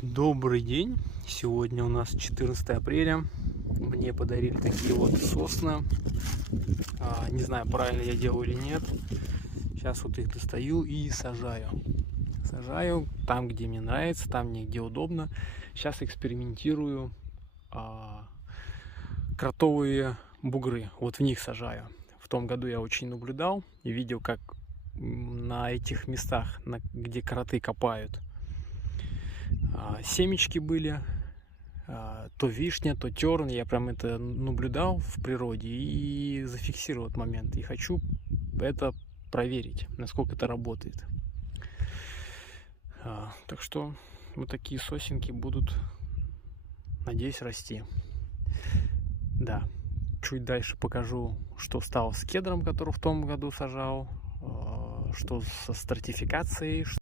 Добрый день! Сегодня у нас 14 апреля. Мне подарили такие вот сосны. Не знаю, правильно я делаю или нет. Сейчас вот их достаю и сажаю. Сажаю там, где мне нравится, там, где удобно. Сейчас экспериментирую. Кротовые бугры. Вот в них сажаю. В том году я очень наблюдал и видел, как на этих местах, где кроты копают, семечки были, то вишня, то терн. Я прям это наблюдал в природе и зафиксировал этот момент. И хочу это проверить, насколько это работает. Так что вот такие сосенки будут, надеюсь, расти. Да, чуть дальше покажу, что стало с кедром, который в том году сажал, что со стратификацией,